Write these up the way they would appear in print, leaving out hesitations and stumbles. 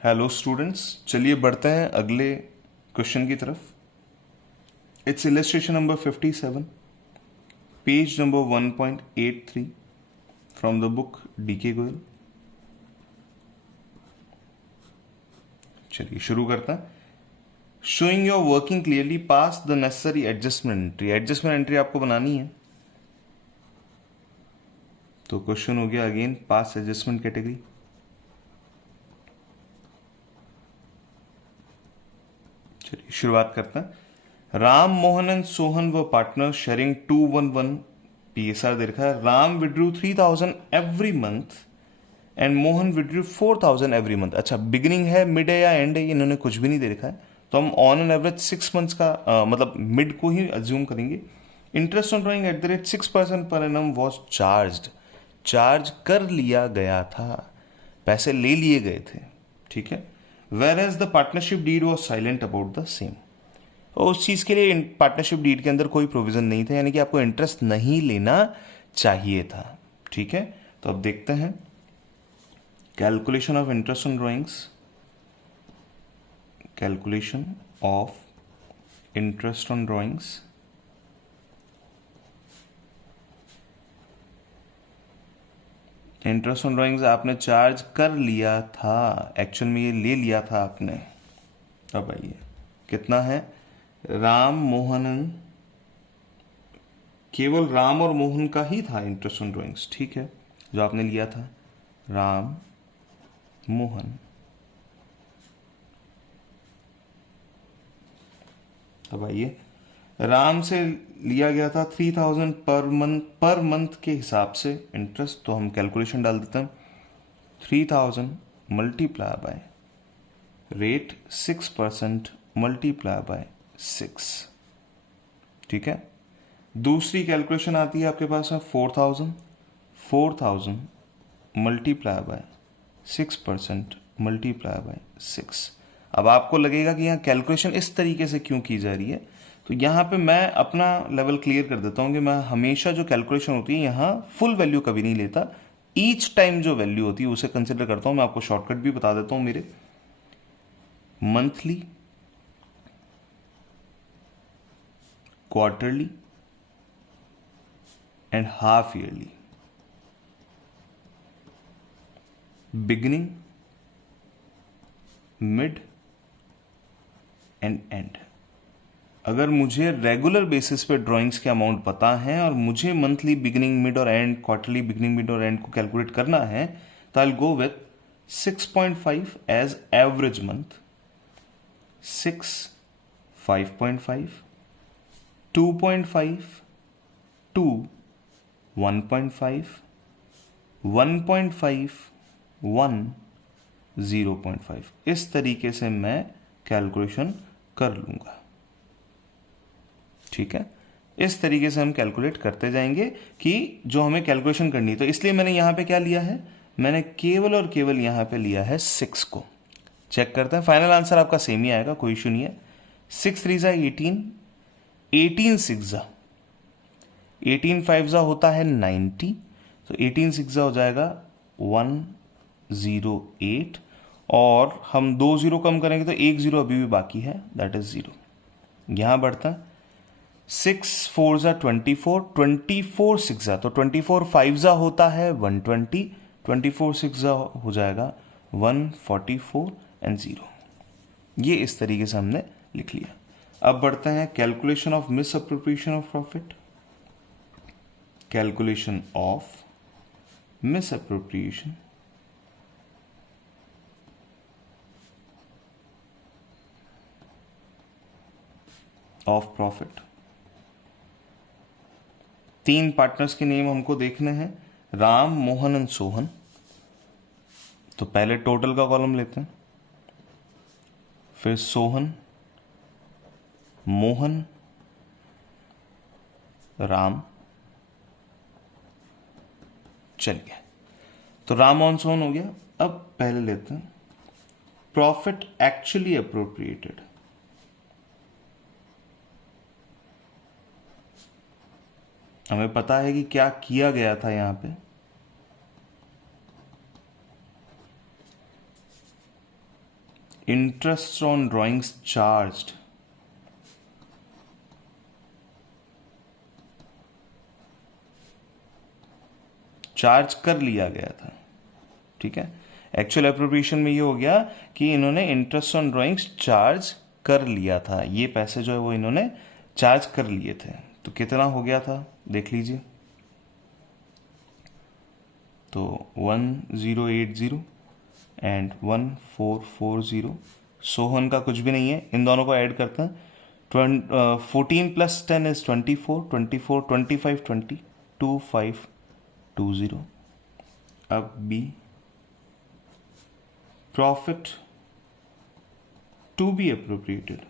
Hello students, चलिए बढ़ते हैं अगले क्वेश्चन की तरफ। It's illustration number 57, page number 1.83 from the book D K Goyal. चलिए शुरू करते हैं। Showing your working clearly, pass the necessary adjustment entry. Adjustment entry आपको बनानी है, तो क्वेश्चन हो गया अगेन पास एडजस्टमेंट कैटेगरी। चलिए शुरुआत करते हैं। राम, मोहन एंड सोहन व पार्टनर शेयरिंग 211 PSR दे रखा है। Ram withdrew 3000 every month and Mohan withdrew 4000 every month. अच्छा, बिगिनिंग है, मिड है या एंड है, इन्होंने कुछ भी नहीं दे रखा है, तो हम ऑन एन एवरेज 6 मंथ्स का मतलब मिड को ही अज्यूम करेंगे। Interest on drawing at the rate 6% per annum was charge. Charge कर लिया गया था, पैसे ले लिए गए थे, ठीक है। Whereas the partnership deed was silent about the same. और उस चीज के लिए पार्टनरशिप डीड के अंदर कोई प्रोविजन नहीं था, यानी कि आपको इंटरेस्ट नहीं लेना चाहिए था, ठीक है। तो अब देखते हैं calculation of interest on drawings. Calculation of interest on drawings. Interest on drawings आपने चार्ज कर लिया था, एक्चुअल में ये ले लिया था आपने। अब आइए, कितना है? राम मोहन, केवल राम और मोहन का ही था इंटरेस्ट ऑन ड्रॉइंग्स, ठीक है, जो आपने लिया था। राम मोहन, अब आइए, राम से लिया गया था 3000 पर मंथ के हिसाब से इंटरेस्ट, तो हम कैलकुलेशन डाल देते हैं। 3000 multiply by rate 6% multiply by 6, ठीक है। दूसरी कैलकुलेशन आती है आपके पास में 4000 मल्टीप्लाई बाय 6% मल्टीप्लाई बाय 6। अब आपको लगेगा कि यहाँ कैलकुलेशन इस तरीके से क्यों की जा रही है, तो यहाँ पे मैं अपना लेवल क्लियर कर देता हूँ कि मैं हमेशा जो कैलकुलेशन होती है यहाँ फुल वैल्यू कभी नहीं लेता, ईच टाइम जो वैल्यू होती है उसे कंसिडर करता हूँ। मैं आपको शॉर्टकट भी बता देता हूँ मेरे। Monthly, quarterly and half yearly, beginning, mid and end. अगर मुझे रेगुलर बेसिस पे ड्राइंग्स के अमाउंट पता है और मुझे मंथली बिगिनिंग, मिड और एंड, क्वार्टरली बिगिनिंग, मिड और एंड को कैलकुलेट करना है, तो I go with 6.5 as average month, 6, 5.5, 2.5, 2, 1.5, 1.5, 1, 0.5। इस तरीके से मैं कैलकुलेशन कर लूंगा, ठीक है। इस तरीके से हम कैलकुलेट करते जाएंगे कि जो हमें कैलकुलेशन करनी है। तो इसलिए मैंने यहां पे क्या लिया है, मैंने केवल और केवल यहां पे लिया है 6 को। चेक करते हैं, फाइनल आंसर आपका सेम ही आएगा, कोई इशू नहीं है। 6 3 18, 18 6 18 5 होता है 90, तो 18 6 हो जाएगा 108, और हम 2 0 कम करेंगे तो 1 0 अभी भी बाकी है, दैट इज 0। यहां बढ़ता है 6 4 24, 24 6 तो 24 5 होता है 120, 24 6 हो जाएगा 144 एंड 0। ये इस तरीके से हमने लिख लिया। अब बढ़ते हैं calculation of miss appropriation of profit. Calculation of miss appropriation of profit. 3 partners के नेम हमको देखने हैं, राम, मोहन एंड सोहन। तो पहले टोटल का कॉलम लेते हैं, फिर सोहन, मोहन, राम। चलिए, तो राम, मोहन, सोहन हो गया। अब पहले लेते हैं प्रॉफिट एक्चुअली अप्रोप्रिएटेड। हमें पता है कि क्या किया गया था यहां पे, interest on drawings charged, charge कर लिया गया था, ठीक है। एक्चुअल एप्रोप्रिएशन में ये हो गया कि इन्होंने इंटरेस्ट ऑन ड्रॉइंग्स चार्ज कर लिया था, ये पैसे जो है वो इन्होंने चार्ज कर लिए थे। तो कितना हो गया था देख लीजिए, तो 1080 एंड 1440। सोहन का कुछ भी नहीं है, इन दोनों को ऐड करते हैं। 14 + 10 इज 24, 24 25 20, 2520। अब B, profit to be appropriated,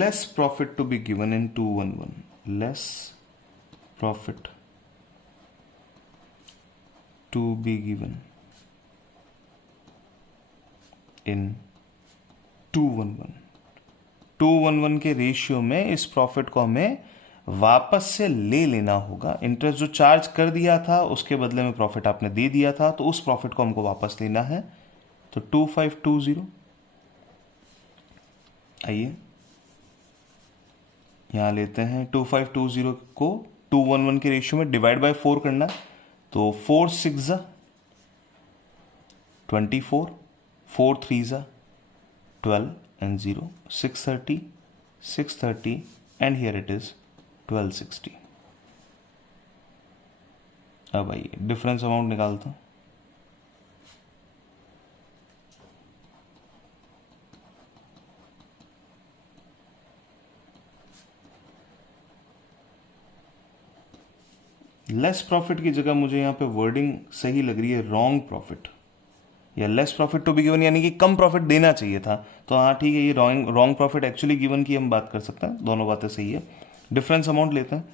less profit to be given in 211, less profit to be given in 211। 211 के रेशियो में इस प्रॉफिट को हमें वापस से ले लेना होगा। इंटरेस्ट जो चार्ज कर दिया था उसके बदले में प्रॉफिट आपने दे दिया था, तो उस प्रॉफिट को हमको वापस लेना है। तो 2520, आइए यहां लेते हैं 2520 को 211 के रेशियो में डिवाइड बाय 4 करना है। तो 4 6 24, 4 3 12 and 0, 630, 630 and here it is 1260। अब आइए डिफरेंस अमाउंट निकालता हूं। लेस प्रॉफिट की जगह मुझे यहां पे वर्डिंग सही लग रही है, रॉन्ग प्रॉफिट या less profit to be given, यानी कि कम प्रॉफिट देना चाहिए था। तो हाँ ठीक है, ये रॉन्ग प्रॉफिट एक्चुअली गिवन की हम बात कर सकते हैं, दोनों बातें सही है। डिफरेंस अमाउंट लेते हैं,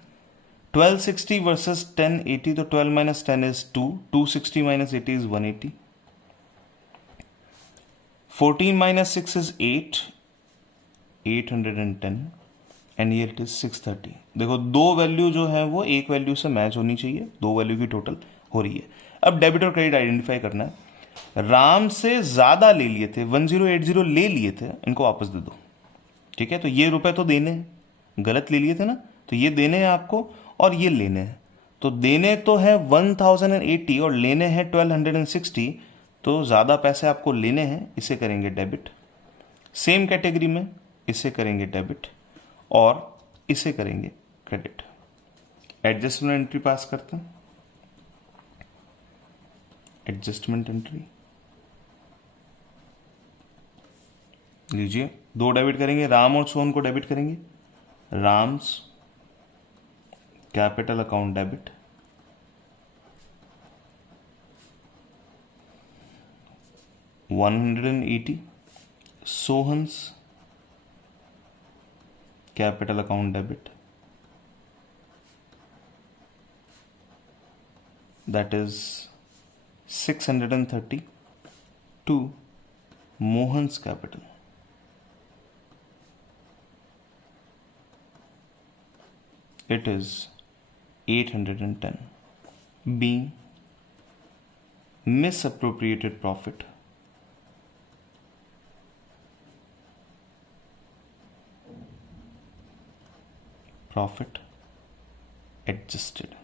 1260 वर्सेस 1080, तो 12 - 10 is 2, 260 - 80 is 180, 14 - 6 is 8, 810 and here it is 630। देखो दो वैल्यू जो है वो एक वैल्यू से मैच होनी चाहिए, दो वैल्यू की टोटल हो रही है। अब डेबिट और क्रेडिट आइडेंटिफाई करना है। राम से ज्यादा ले लिए थे, 1080 ले लिए थे, इनको वापस दे दो, ठीक है। तो ये रुपए तो देने हैं, गलत ले लिए थे ना, तो ये देने हैं आपको और ये लेने हैं। तो देने तो है 1080 और लेने हैं 1260, तो ज्यादा पैसे आपको लेने हैं, इसे करेंगे डेबिट। सेम कैटेगरी में इसे करेंगे डेबिट और इसे करेंगे क्रेडिट। एडजस्टमेंट एंट्री पास करते हैं, एडजस्टमेंट एंट्री लीजिए, दो डेबिट करेंगे, राम और सोहन को डेबिट करेंगे। Ram's capital account debit, $180, Sohan's capital account debit, that is 630 to Mohan's capital, it is 810, being misappropriated profit, profit adjusted।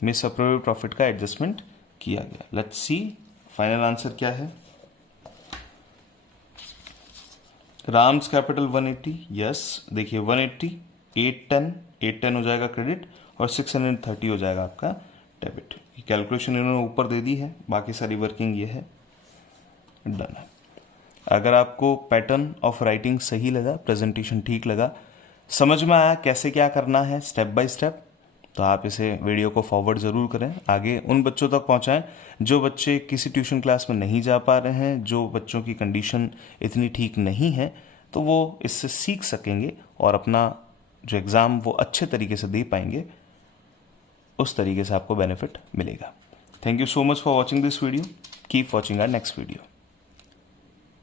Misappropriated profit का एडजस्टमेंट किया गया। लेट्स सी फाइनल आंसर क्या है। राम्स कैपिटल 180, यस देखिए 180, 810 हो जाएगा क्रेडिट और 630 हो जाएगा आपका डेबिट। कैलकुलेशन इन्होंने ऊपर दे दी है, बाकी सारी वर्किंग ये है, डन है। अगर आपको पैटर्न ऑफ राइटिंग सही लगा, प्रेजेंटेशन ठीक लगा, समझ में आया कैसे क्या करना है स्टेप बाय स्टेप, तो आप इसे वीडियो को फॉरवर्ड ज़रूर करें, आगे उन बच्चों तक पहुंचाएं जो बच्चे किसी ट्यूशन क्लास में नहीं जा पा रहे हैं, जो बच्चों की कंडीशन इतनी ठीक नहीं है, तो वो इससे सीख सकेंगे और अपना जो एग्ज़ाम वो अच्छे तरीके से दे पाएंगे, उस तरीके से आपको बेनिफिट मिलेगा। Thank you so much for watching this video, keep watching our next video.